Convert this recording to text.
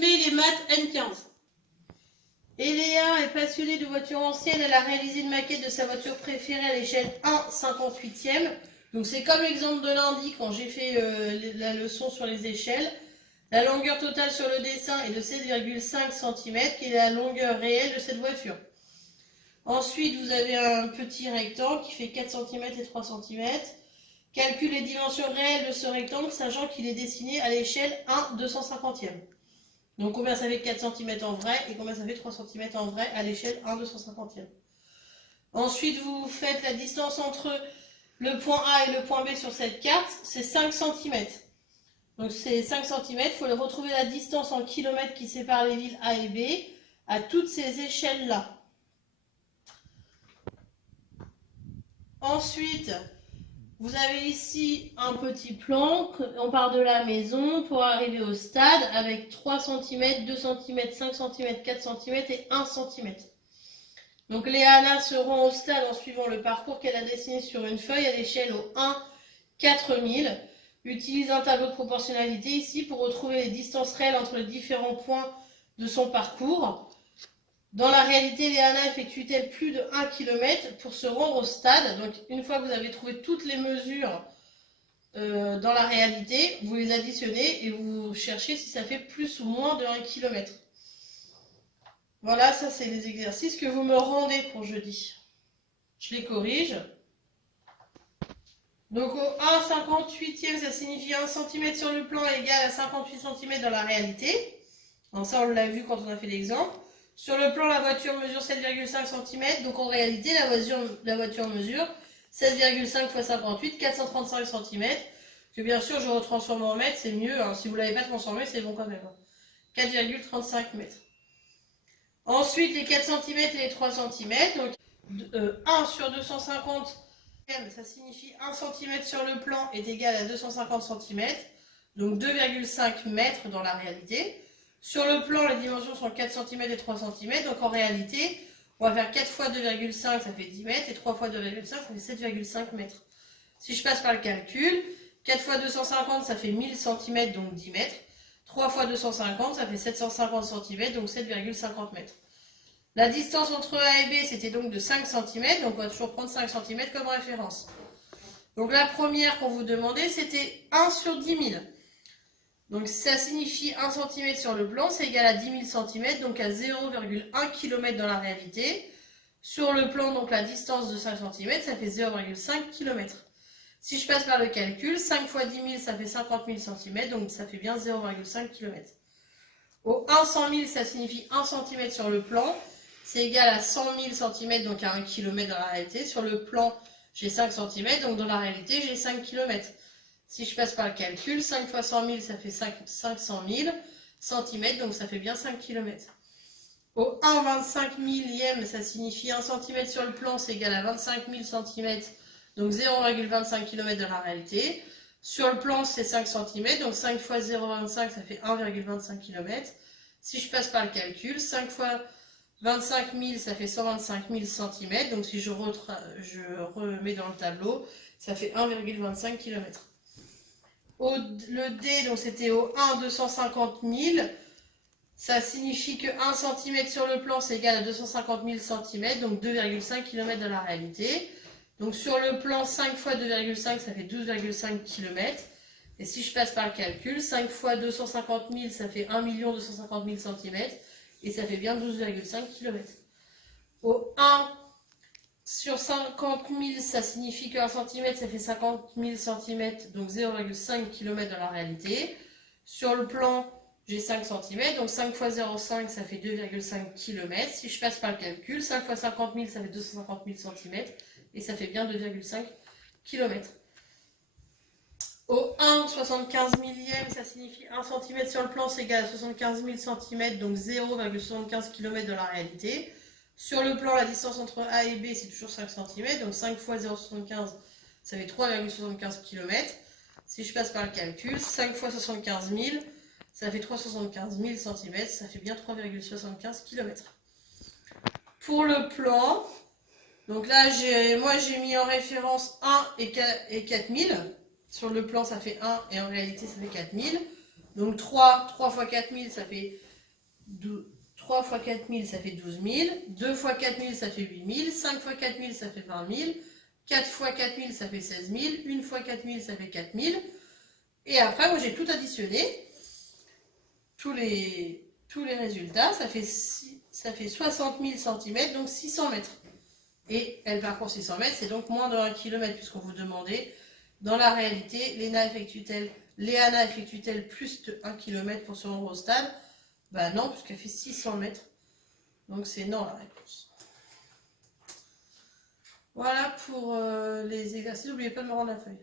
Les maths N15. Eléa est passionnée de voitures anciennes. Elle a réalisé une maquette de sa voiture préférée à l'échelle 1/58e. Donc c'est comme l'exemple de lundi quand j'ai fait la leçon sur les échelles. La longueur totale sur le dessin est de 7,5 cm, qui est la longueur réelle de cette voiture. Ensuite, vous avez un petit rectangle qui fait 4 cm et 3 cm. Calcule les dimensions réelles de ce rectangle, sachant qu'il est dessiné à l'échelle 1/250e. Donc combien ça fait 4 cm en vrai et combien ça fait 3 cm en vrai à l'échelle 1/250e. Ensuite, vous faites la distance entre le point A et le point B sur cette carte, c'est 5 cm. Donc c'est 5 cm, il faut retrouver la distance en kilomètres qui sépare les villes A et B à toutes ces échelles-là. Ensuite, vous avez ici un petit plan, on part de la maison pour arriver au stade avec 3 cm, 2 cm, 5 cm, 4 cm et 1 cm. Donc les Anna seront au stade en suivant le parcours qu'elle a dessiné sur une feuille à l'échelle au 1/4000. Utilise un tableau de proportionnalité ici pour retrouver les distances réelles entre les différents points de son parcours. Dans la réalité, Léana effectue-t-elle plus de 1 km pour se rendre au stade? Donc une fois que vous avez trouvé toutes les mesures dans la réalité, vous les additionnez et vous cherchez si ça fait plus ou moins de 1 km. Voilà, ça c'est les exercices que vous me rendez pour jeudi. Je les corrige. Donc au 1/58e, ça signifie 1 cm sur le plan égal à 58 cm dans la réalité. Donc ça, on l'a vu quand on a fait l'exemple. Sur le plan, la voiture mesure 7,5 cm. Donc en réalité, la voiture mesure 7,5 x 58, 435 cm. Que bien sûr, je retransforme en mètres, c'est mieux. Hein. Si vous ne l'avez pas transformé, c'est bon quand même. 4,35 mètres. Ensuite, les 4 cm et les 3 cm. Donc 1 sur 250, ça signifie 1 cm sur le plan est égal à 250 cm. Donc 2,5 mètres dans la réalité. Sur le plan, les dimensions sont 4 cm et 3 cm. Donc en réalité, on va faire 4 fois 2,5, ça fait 10 mètres. Et 3 fois 2,5, ça fait 7,5 mètres. Si je passe par le calcul, 4 fois 250, ça fait 1000 cm, donc 10 mètres. 3 fois 250, ça fait 750 cm, donc 7,50 mètres. La distance entre A et B, c'était donc de 5 cm. Donc on va toujours prendre 5 cm comme référence. Donc la première qu'on vous demandait, c'était 1 sur 10 000. Donc ça signifie 1 cm sur le plan, c'est égal à 10 000 cm, donc à 0,1 km dans la réalité. Sur le plan, donc la distance de 5 cm, ça fait 0,5 km. Si je passe par le calcul, 5 fois 10 000, ça fait 50 000 cm, donc ça fait bien 0,5 km. Au 1 100 000, ça signifie 1 cm sur le plan, c'est égal à 100 000 cm, donc à 1 km dans la réalité. Sur le plan, j'ai 5 cm, donc dans la réalité, j'ai 5 km. Si je passe par le calcul, 5 fois 100 000, ça fait 500 000 cm, donc ça fait bien 5 km. Au 1 25 millième, ça signifie 1 cm sur le plan, c'est égal à 25 000 cm, donc 0,25 km dans la réalité. Sur le plan, c'est 5 cm, donc 5 fois 0,25, ça fait 1,25 km. Si je passe par le calcul, 5 fois 25 000, ça fait 125 000 cm, donc si je remets dans le tableau, ça fait 1,25 km. Le D, donc c'était au 1 250 000, ça signifie que 1 cm sur le plan, c'est égal à 250 000 cm, donc 2,5 km dans la réalité. Donc sur le plan, 5 fois 2,5, ça fait 12,5 km. Et si je passe par le calcul, 5 fois 250 000, ça fait 1 250 000 cm, et ça fait bien 12,5 km. Au 1 sur 50 000, ça signifie qu'un cm, ça fait 50 000 cm, donc 0,5 km dans la réalité. Sur le plan, j'ai 5 cm, donc 5 fois 0,5, ça fait 2,5 km. Si je passe par le calcul, 5 fois 50 000, ça fait 250 000 cm, et ça fait bien 2,5 km. Au 1 75 millième, ça signifie 1 cm sur le plan, c'est égal à 75 000 cm, donc 0,75 km dans la réalité. Sur le plan, la distance entre A et B, c'est toujours 5 cm, donc 5 fois 0,75, ça fait 3,75 km. Si je passe par le calcul, 5 fois 75 000, ça fait 375 000 cm, ça fait bien 3,75 km. Pour le plan, donc là, moi j'ai mis en référence 1 et 4000. Sur le plan, ça fait 1 et en réalité, ça fait 4000. Donc 3 fois 4000, ça fait 3 fois 4000, ça fait 12 000. 2 fois 4000, ça fait 8 000. 5 fois 4000, ça fait 20 000. 4 fois 4000, ça fait 16 000. 1 fois 4000, ça fait 4000. Et après, moi, j'ai tout additionné. Tous les résultats, ça fait 60 000 cm, donc 600 mètres. Et elle parcourt 600 mètres, c'est donc moins de 1 km, puisqu'on vous demandait, dans la réalité, Léana effectue-t-elle plus de 1 km pour se rendre au stade? Ben non, puisqu'elle fait 600 mètres. Donc c'est non la réponse. Voilà pour les exercices. N'oubliez pas de me rendre la feuille.